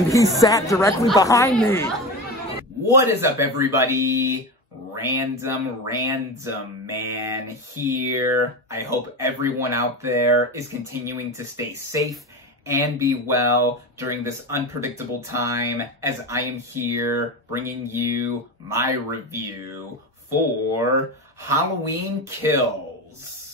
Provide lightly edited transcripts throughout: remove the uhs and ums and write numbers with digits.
and he sat directly behind me. What is up, everybody? RandomRandomMan here. I hope everyone out there is continuing to stay safe and be well during this unpredictable time, as I am here bringing you my review for Halloween Kills.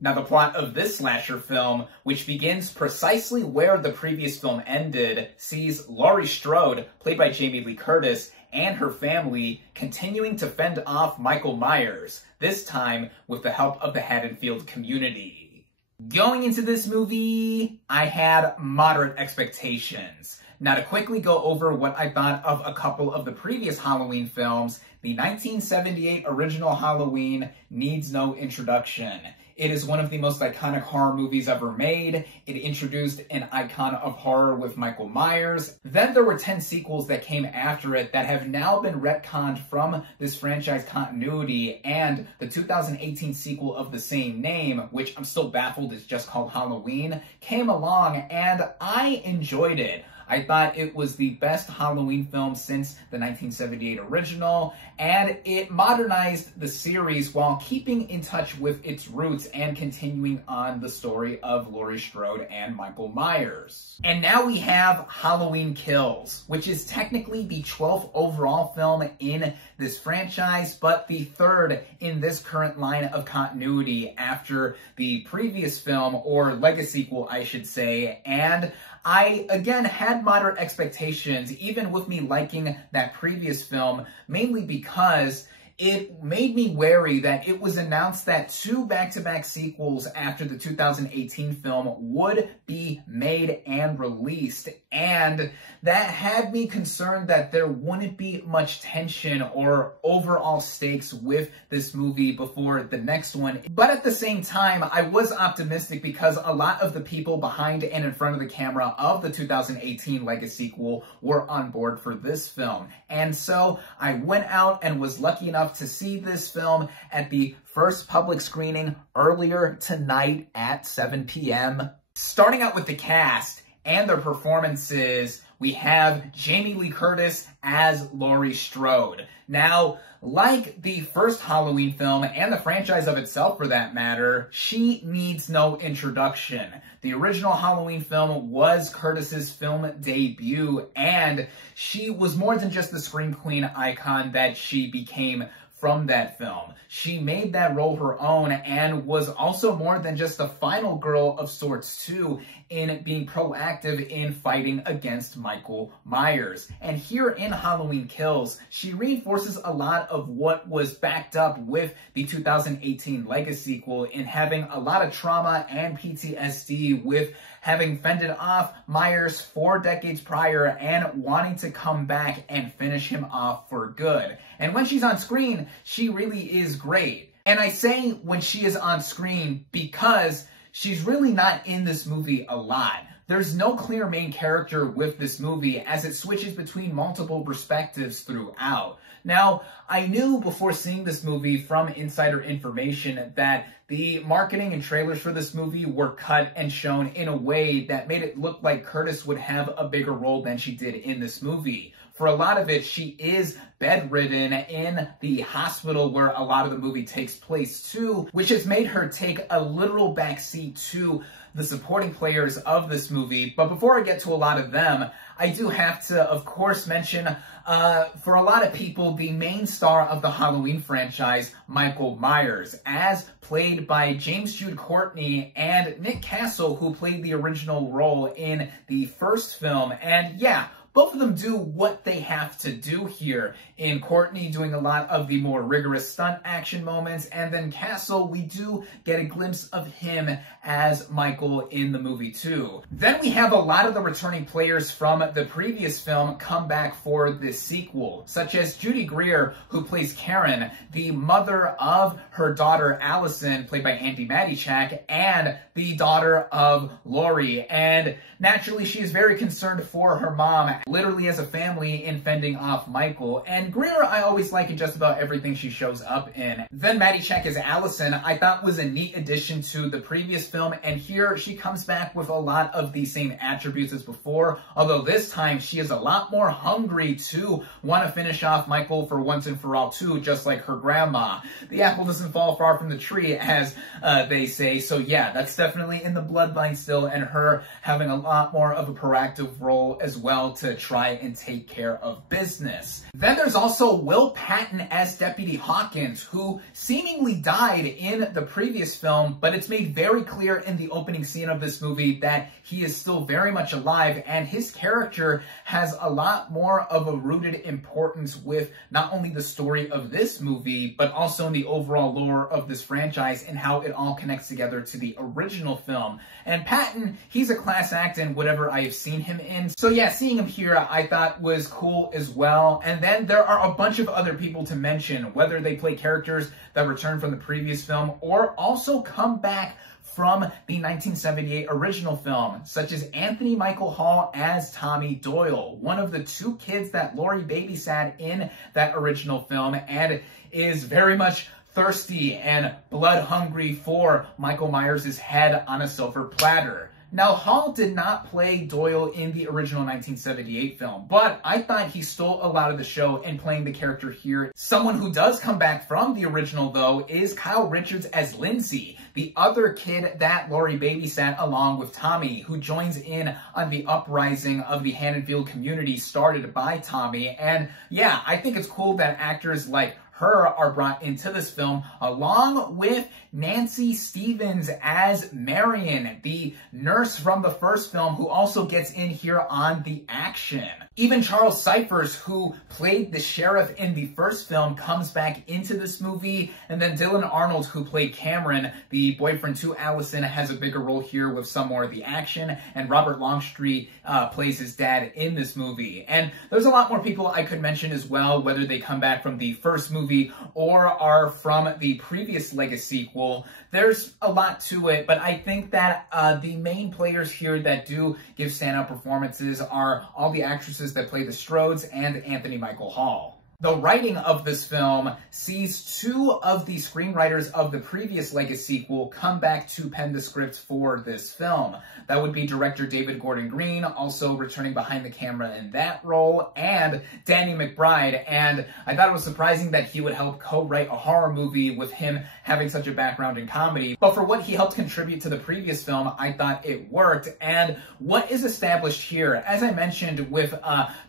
Now, the plot of this slasher film, which begins precisely where the previous film ended, sees Laurie Strode, played by Jamie Lee Curtis, and her family continuing to fend off Michael Myers, this time with the help of the Haddonfield community. Going into this movie, I had moderate expectations. Now, to quickly go over what I thought of a couple of the previous Halloween films, the 1978 original Halloween needs no introduction. It is one of the most iconic horror movies ever made. It introduced an icon of horror with Michael Myers. Then there were 10 sequels that came after it that have now been retconned from this franchise continuity, and the 2018 sequel of the same name, which I'm still baffled is just called Halloween, came along and I enjoyed it. I thought it was the best Halloween film since the 1978 original, and it modernized the series while keeping in touch with its roots and continuing on the story of Laurie Strode and Michael Myers. And now we have Halloween Kills, which is technically the 12th overall film in this franchise, but the third in this current line of continuity after the previous film, or legacy sequel, I should say, and I, again, had moderate expectations, even with me liking that previous film, mainly because it made me wary that it was announced that 2 back-to-back sequels after the 2018 film would be made and released, and that had me concerned that there wouldn't be much tension or overall stakes with this movie before the next one. But at the same time, I was optimistic because a lot of the people behind and in front of the camera of the 2018 legacy sequel were on board for this film. And so I went out and was lucky enough to see this film at the first public screening earlier tonight at 7 p.m. Starting out with the cast and their performances, we have Jamie Lee Curtis as Laurie Strode. Now, like the first Halloween film, and the franchise of itself for that matter, she needs no introduction. The original Halloween film was Curtis's film debut, and she was more than just the scream queen icon that she became from that film. She made that role her own and was also more than just a final girl of sorts too, in being proactive in fighting against Michael Myers. And here in Halloween Kills, she reinforces a lot of what was backed up with the 2018 legacy sequel in having a lot of trauma and PTSD with having fended off Myers 4 decades prior and wanting to come back and finish him off for good. And when she's on screen, she really is great. And I say when she is on screen because she's really not in this movie a lot. There's no clear main character with this movie as it switches between multiple perspectives throughout. Now, I knew before seeing this movie from insider information that the marketing and trailers for this movie were cut and shown in a way that made it look like Curtis would have a bigger role than she did in this movie. For a lot of it, she is bedridden in the hospital where a lot of the movie takes place too, which has made her take a literal backseat to the supporting players of this movie. But before I get to a lot of them, I do have to, of course, mention, for a lot of people, the main star of the Halloween franchise, Michael Myers, as played by James Jude Courtney and Nick Castle, who played the original role in the first film. And yeah, both of them do what they have to do here. In Courtney doing a lot of the more rigorous stunt action moments, and then Castle, we do get a glimpse of him as Michael in the movie too. Then we have a lot of the returning players from the previous film come back for this sequel, such as Judy Greer, who plays Karen, the mother of her daughter Allison, played by Andy Matichak, and the daughter of Laurie. And naturally, she is very concerned for her mom literally as a family in fending off Michael. And Greer, I always like in just about everything she shows up in. Then Maddie Check as Allison, I thought was a neat addition to the previous film, and here she comes back with a lot of the same attributes as before, although this time she is a lot more hungry to want to finish off Michael for once and for all too, just like her grandma. The apple doesn't fall far from the tree, as they say, so yeah, that's definitely in the bloodline still, and her having a lot more of a proactive role as well to try and take care of business. Then there's also Will Patton as Deputy Hawkins, who seemingly died in the previous film, but it's made very clear in the opening scene of this movie that he is still very much alive, and his character has a lot more of a rooted importance with not only the story of this movie, but also in the overall lore of this franchise and how it all connects together to the original film. And Patton, he's a class act in whatever I have seen him in. So yeah, seeing him here I thought was cool as well. And then there are a bunch of other people to mention, whether they play characters that return from the previous film or also come back from the 1978 original film, such as Anthony Michael Hall as Tommy Doyle, one of the two kids that Laurie babysat in that original film and is very much thirsty and blood hungry for Michael Myers' head on a silver platter. Now, Hall did not play Doyle in the original 1978 film, but I thought he stole a lot of the show in playing the character here. Someone who does come back from the original, though, is Kyle Richards as Lindsay, the other kid that Laurie babysat along with Tommy, who joins in on the uprising of the Haddonfield community started by Tommy. And yeah, I think it's cool that actors like her are brought into this film, along with Nancy Stevens as Marion, the nurse from the first film, who also gets in here on the action. Even Charles Cyphers, who played the sheriff in the first film, comes back into this movie. And then Dylan Arnold, who played Cameron, the boyfriend to Allison, has a bigger role here with some more of the action. And Robert Longstreet plays his dad in this movie. And there's a lot more people I could mention as well, whether they come back from the first movie or are from the previous Legacy sequel. There's a lot to it, but I think that the main players here that do give standout performances are all the actresses that play the Strodes and Anthony Michael Hall. The writing of this film sees two of the screenwriters of the previous Legacy sequel come back to pen the script for this film. That would be director David Gordon Green, also returning behind the camera in that role, and Danny McBride. And I thought it was surprising that he would help co-write a horror movie with him having such a background in comedy. But for what he helped contribute to the previous film, I thought it worked. And what is established here, as I mentioned with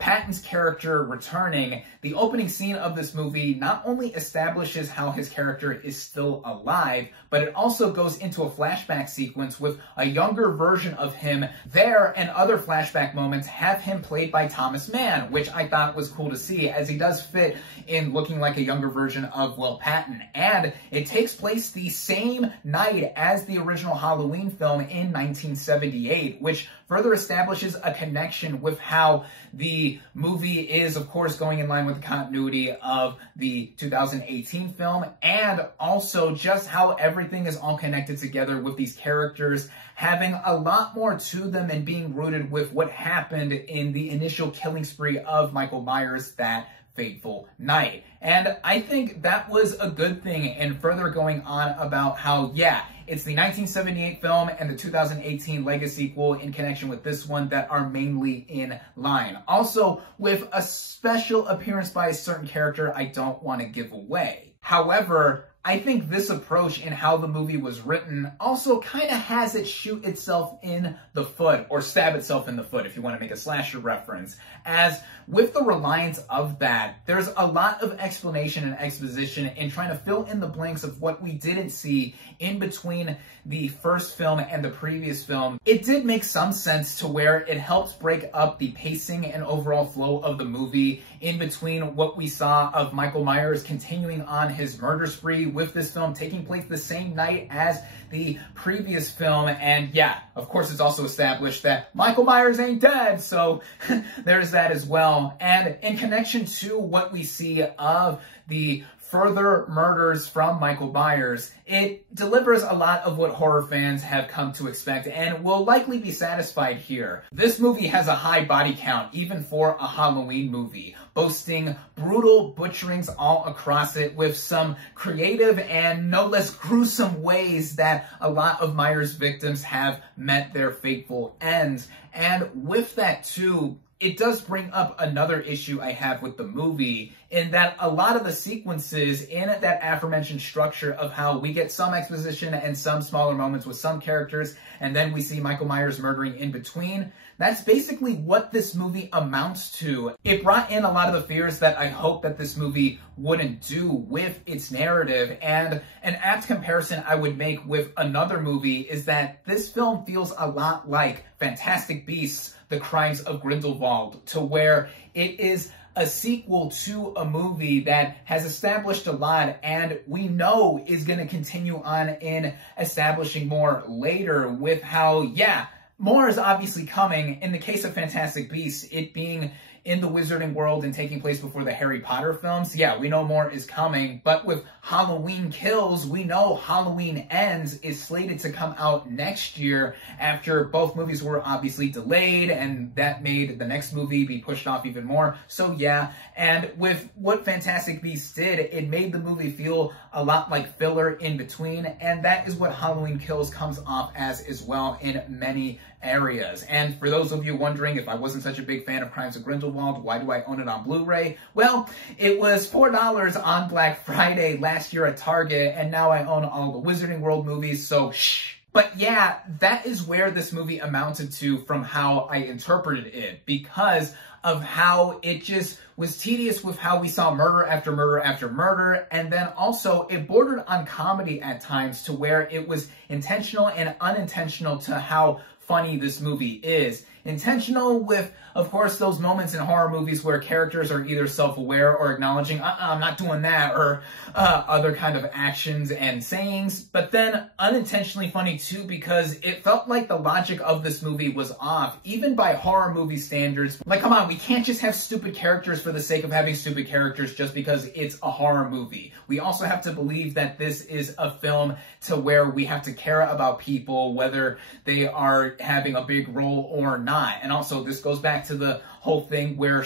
Patton's character returning, the opening scene of this movie not only establishes how his character is still alive, but it also goes into a flashback sequence with a younger version of him there, and other flashback moments have him played by Thomas Mann, which I thought was cool to see, as he does fit in looking like a younger version of Will Patton. And it takes place the same night as the original Halloween film in 1978, which further establishes a connection with how the movie is, of course, going in line with the continuity of the 2018 film, and also just how everything is all connected together with these characters having a lot more to them and being rooted with what happened in the initial killing spree of Michael Myers that fateful night. And I think that was a good thing, and further going on about how, yeah, it's the 1978 film and the 2018 Legacy sequel in connection with this one that are mainly in line. Also, with a special appearance by a certain character I don't want to give away. However, I think this approach in how the movie was written also kind of has it shoot itself in the foot, or stab itself in the foot if you want to make a slasher reference, as with the reliance of that, there's a lot of explanation and exposition in trying to fill in the blanks of what we didn't see in between the first film and the previous film. It did make some sense to where it helps break up the pacing and overall flow of the movie in between what we saw of Michael Myers continuing on his murder spree with this film taking place the same night as the previous film. And yeah, of course, it's also established that Michael Myers ain't dead, so there's that as well. And in connection to what we see of the further murders from Michael Myers, it delivers a lot of what horror fans have come to expect and will likely be satisfied here. This movie has a high body count, even for a Halloween movie, boasting brutal butcherings all across it with some creative and no less gruesome ways that a lot of Myers victims have met their fateful ends. And with that too, it does bring up another issue I have with the movie, in that a lot of the sequences in that aforementioned structure of how we get some exposition and some smaller moments with some characters, and then we see Michael Myers murdering in between, that's basically what this movie amounts to. It brought in a lot of the fears that I hope that this movie wouldn't do with its narrative, and an apt comparison I would make with another movie is that this film feels a lot like Fantastic Beasts: The Crimes of Grindelwald, to where it is a sequel to a movie that has established a lot and we know is going to continue on in establishing more later, with how, yeah, more is obviously coming. In the case of Fantastic Beasts, it being in the wizarding world and taking place before the Harry Potter films, yeah, we know more is coming. But with Halloween Kills, we know Halloween Ends is slated to come out next year after both movies were obviously delayed, and that made the next movie be pushed off even more. So yeah, and with what Fantastic Beasts did, it made the movie feel a lot like filler in between, and that is what Halloween Kills comes off as well in many areas. And for those of you wondering, if I wasn't such a big fan of Crimes of Grindelwald, why do I own it on Blu-ray? Well, it was $4 on Black Friday last year at Target, and now I own all the Wizarding World movies, so shh. But yeah, that is where this movie amounted to from how I interpreted it, because of how it just was tedious with how we saw murder after murder after murder, and then also it bordered on comedy at times to where it was intentional and unintentional to how funny this movie is. Intentional with, of course, those moments in horror movies where characters are either self-aware or acknowledging, I'm not doing that, or other kind of actions and sayings, but then unintentionally funny too, because it felt like the logic of this movie was off, even by horror movie standards. Like, come on, we can't just have stupid characters for the sake of having stupid characters just because it's a horror movie. We also have to believe that this is a film to where we have to care about people, whether they are having a big role or not. And also, this goes back to the whole thing where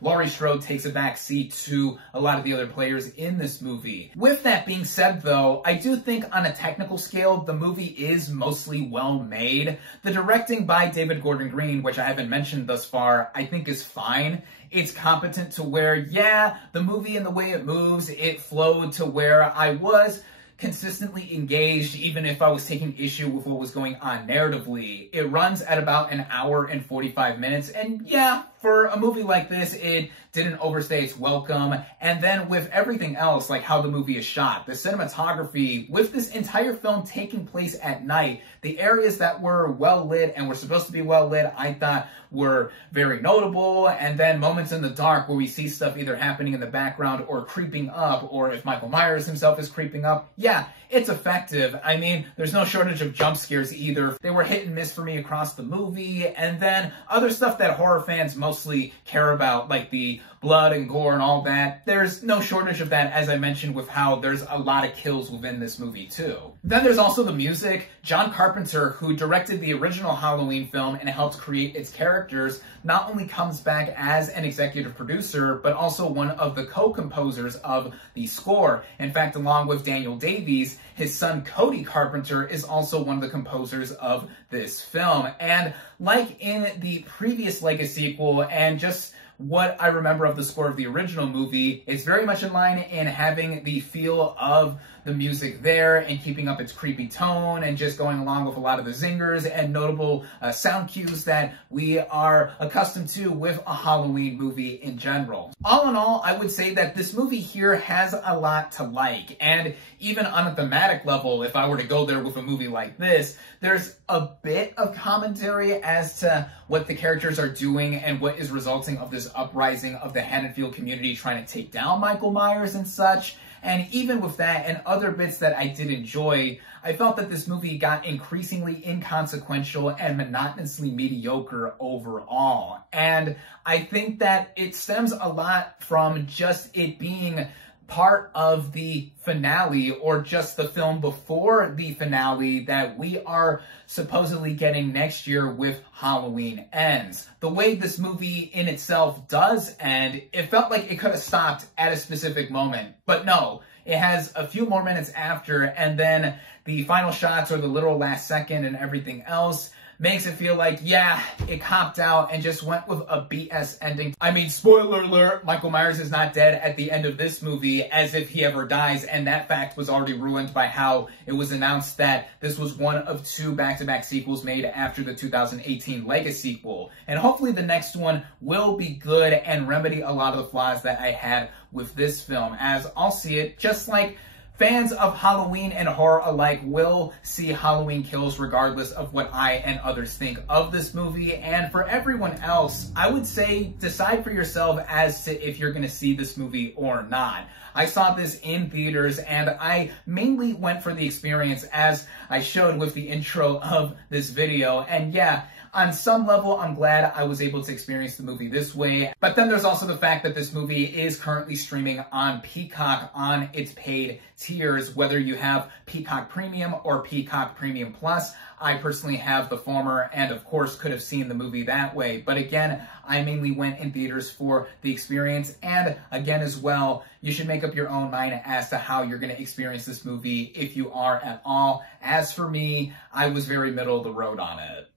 Laurie Strode takes a back seat to a lot of the other players in this movie. With that being said, though, I do think on a technical scale, the movie is mostly well made. The directing by David Gordon Green, which I haven't mentioned thus far, I think is fine. It's competent to where, yeah, the movie and the way it moves, it flowed to where I was consistently engaged, even if I was taking issue with what was going on narratively. It runs at about an hour and 45 minutes, and yeah, for a movie like this, it didn't overstay its welcome. And then with everything else, like how the movie is shot, the cinematography, with this entire film taking place at night, the areas that were well lit and were supposed to be well lit, I thought were very notable. And then moments in the dark where we see stuff either happening in the background or creeping up, or if Michael Myers himself is creeping up, yeah, it's effective. I mean, there's no shortage of jump scares either. They were hit and miss for me across the movie. And then other stuff that horror fans mostly care about, like the blood and gore and all that, there's no shortage of that, as I mentioned, with how there's a lot of kills within this movie too. Then there's also the music. John Carpenter, who directed the original Halloween film and helped create its characters, not only comes back as an executive producer, but also one of the co-composers of the score. In fact, along with Daniel Davies, his son Cody Carpenter is also one of the composers of this film. And like in the previous Lego sequel, and just what I remember of the score of the original movie, it's very much in line in having the feel of the music there and keeping up its creepy tone and just going along with a lot of the zingers and notable sound cues that we are accustomed to with a Halloween movie in general. All in all, I would say that this movie here has a lot to like, and even on a thematic level, if I were to go there with a movie like this, there's a bit of commentary as to what the characters are doing and what is resulting of this uprising of the Haddonfield community trying to take down Michael Myers and such. And even with that and other bits that I did enjoy, I felt that this movie got increasingly inconsequential and monotonously mediocre overall. And I think that it stems a lot from just it being part of the finale, or just the film before the finale, that we are supposedly getting next year with Halloween Ends. The way this movie in itself does end, it felt like it could have stopped at a specific moment, but no. It has a few more minutes after, and then the final shots or the literal last second and everything else makes it feel like, yeah, it copped out and just went with a BS ending. I mean, spoiler alert, Michael Myers is not dead at the end of this movie, as if he ever dies, and that fact was already ruined by how it was announced that this was one of 2 back-to-back sequels made after the 2018 Legacy sequel. And hopefully the next one will be good and remedy a lot of the flaws that I had with this film, as I'll see it just like fans of Halloween and horror alike will see Halloween Kills regardless of what I and others think of this movie. And for everyone else, I would say decide for yourself as to if you're going to see this movie or not. I saw this in theaters, and I mainly went for the experience, as I showed with the intro of this video. And yeah, on some level, I'm glad I was able to experience the movie this way. But then there's also the fact that this movie is currently streaming on Peacock on its paid tiers, whether you have Peacock Premium or Peacock Premium Plus. I personally have the former, and of course could have seen the movie that way. But again, I mainly went in theaters for the experience. And again as well, you should make up your own mind as to how you're going to experience this movie, if you are at all. As for me, I was very middle of the road on it.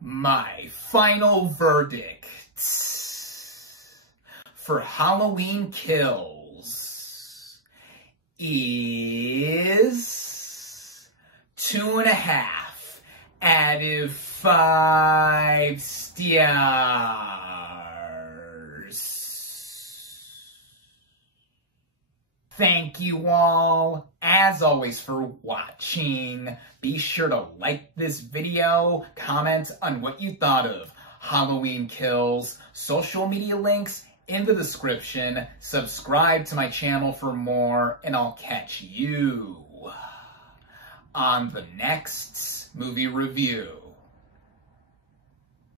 My final verdict for Halloween Kills is 2.5 out of 5 stars. Thank you all, as always, for watching. Be sure to like this video, comment on what you thought of Halloween Kills, social media links in the description, subscribe to my channel for more, and I'll catch you on the next movie review.